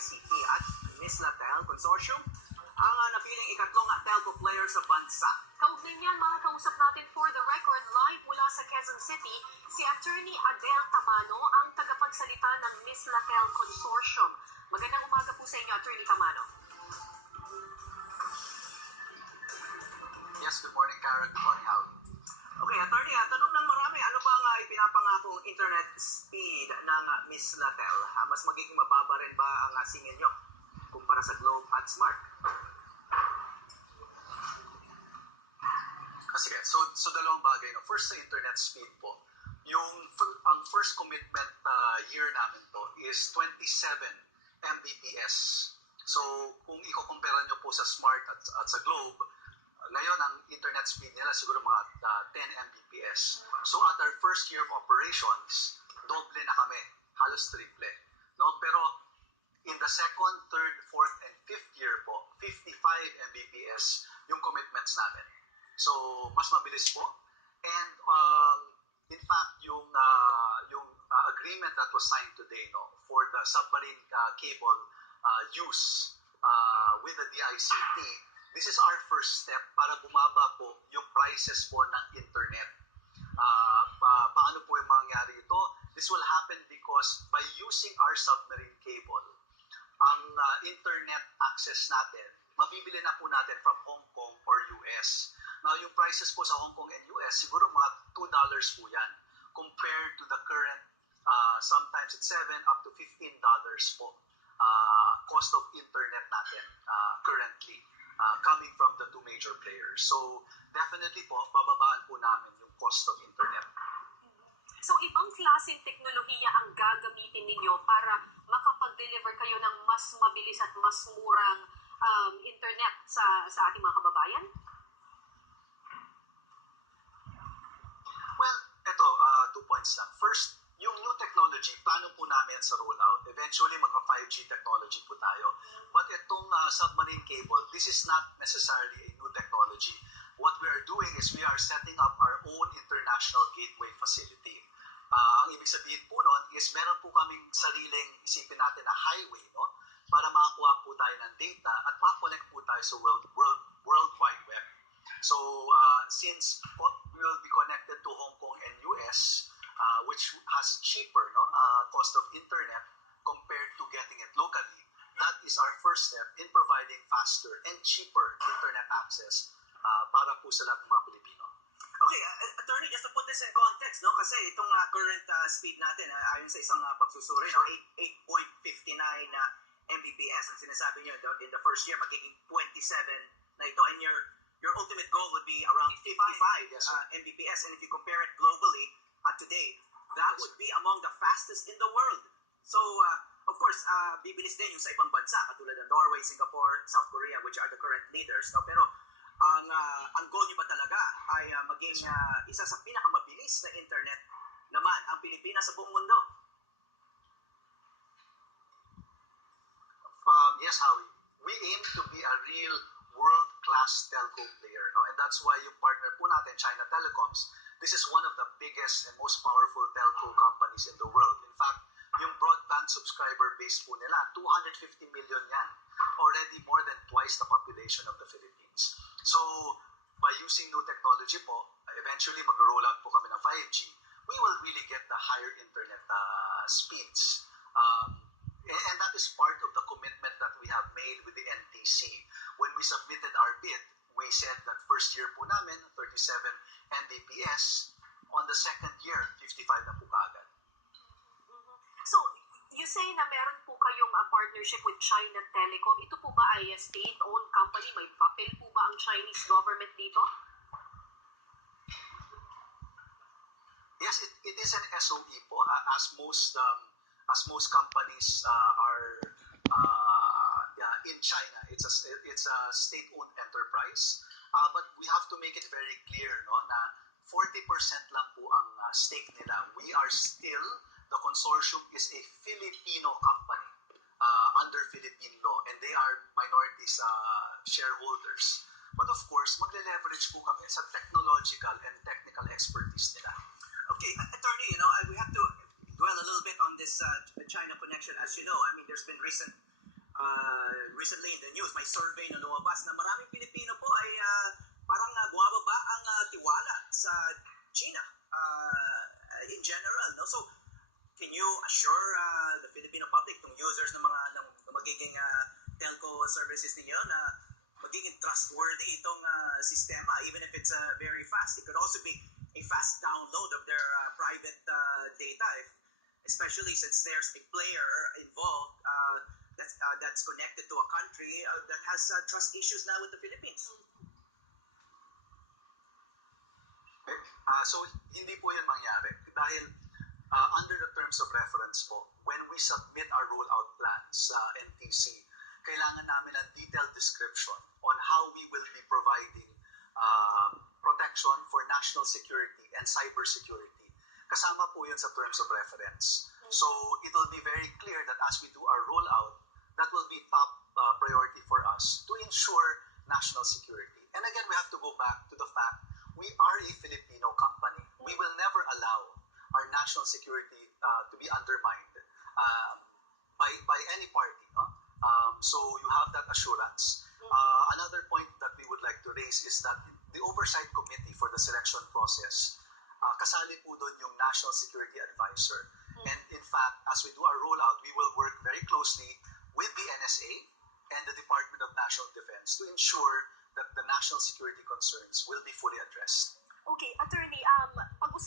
DICT at Mislatel Consortium ang napiling ikatlong telco player sa bansa. Kaugnay niyan, makakausap natin for the record live mula sa Quezon City si Atty. Adel Tamano, ang tagapagsalita ng Mislatel Consortium. Magandang umaga po sa inyo, Atty. Tamano. Yes, good morning, Kara. Good morning, Howie. Okay, Atty. Tanong ng marami, ano bang ipinapangakong internet speed ng Mislatel? Mas magiging mababa rin ba ang singil nyo kumpara sa Globe at Smart? Sige, so dalawang bagay. No? First, sa internet speed po. Ang first commitment year namin po is 27 Mbps. So, kung i-compare nyo po sa Smart at sa Globe, ngayon ang internet speed nila siguro mga 10 Mbps. So, at our first year of operations, doble na kami, halos triple. No? Pero, in the second, third, fourth, and fifth year po, 55 Mbps yung commitments namin. So, mas mabilis po. And, in fact, yung agreement that was signed today, no, for the submarine cable use with the DICT, this is our first step para bumaba po yung prices po ng internet. Paano po yung mangyari ito? This will happen because by using our submarine cable, ang internet access natin, mabibili na po natin from Hong Kong or US. Now, yung prices po sa Hong Kong and US, siguro mga $2 po yan compared to the current, sometimes it's $7 up to $15 po cost of internet natin currently coming from the two major players. So, definitely po, bababaan po namin yung cost of internet. So, ibang klaseng teknolohiya ang gagamitin ninyo para makapag-deliver kayo ng mas mabilis at mas murang internet sa ating mga kababayan? Well, ito, 2 points lang. First, yung new technology, plano po namin sa rollout. Eventually, magka-5G technology po tayo. But itong submarine cable, this is not necessarily a new technology. What we are doing is we are setting up our own international gateway facility. Ang ibig sabihin po nun is meron po kaming sariling, isipin natin na highway, no? Para makakuha po tayo ng data at makakonect po tayo sa World Wide Web. So, since we will be connected to Hong Kong and US, which has cheaper cost of internet compared to getting it locally, that is our first step in providing faster and cheaper internet access para po sa lahat ng mga Pilipino. Okay, Attorney, just to put this in context, no? Kasi itong current speed natin, ayon sa isang pagsusuri, no? 8.59 Mbps, ang sinasabi nyo in the first year, magiging 27 na ito, and your ultimate goal would be around 55 yes, Mbps, and if you compare it globally today, that would be among the fastest in the world. So, of course, bibilis din yung sa ibang bansa, katulad ng Norway, Singapore, South Korea, which are the current leaders. No? Pero ang goal nyo ba talaga ay maging isa sa pinakamabilis na internet naman ang Pilipinas sa buong mundo? Yes, Howie. We aim to be a real world-class telco player. No? And that's why yung partner po natin, China Telecoms, this is one of the biggest and most powerful telco companies in the world. In fact, yung broadband subscriber base po nila, 250 million yan. Already more than twice the population of the Philippines. So, by using new technology po, eventually mag-roll out po kami ng 5G, we will really get the higher internet speeds. And that is part of the commitment that we have made with the NTC. When we submitted our bid, we said that first year po namin, 37 Mbps. On the second year, 55 na po kaagad. So, you say na meron po kayong partnership with China Telecom. Ito po ba ay state-owned company? May papel po ba ang Chinese government dito? Yes, it is an SOE po, as most companies are in China. It's a state-owned enterprise. But we have to make it very clear, no, na 40% lang po ang stake nila. We are still, the consortium is a Filipino company under Philippine law, and they are minorities shareholders. But of course, magle-leverage po kami sa technological and technical expertise nila. Okay, Attorney, we have to dwell a little bit on this China connection. As you know, I mean, there's been recent recently in the news, may survey na lumabas na maraming Pilipino po ay parang bumababa ang tiwala sa China in general. No? So, can you assure the Filipino public, itong users ng magiging telco services ninyo na magiging trustworthy itong sistema, even if it's very fast? It could also be a fast download of their private data, especially since there's a player involved that's connected to a country that has trust issues now with the Philippines. So, hindi po yan mangyari. Dahil under the terms of reference po, when we submit our rollout plans sa NTC, kailangan namin ng detailed description on how we will be providing protection for national security and cyber security. Kasama po yun sa terms of reference. So, it will be very clear that as we do our rollout, that will be top priority for us to ensure national security. And again, we have to go back to the fact we are a Filipino company. We will never allow our national security to be undermined by any party. No? So you have that assurance. Another point that we would like to raise is that the Oversight Committee for the selection process, kasali po doon yung National Security Advisor. And in fact, as we do our rollout, we will work very closely with the NSA and the Department of National Defense to ensure that the national security concerns will be fully addressed. Okay, Attorney, pag-usapan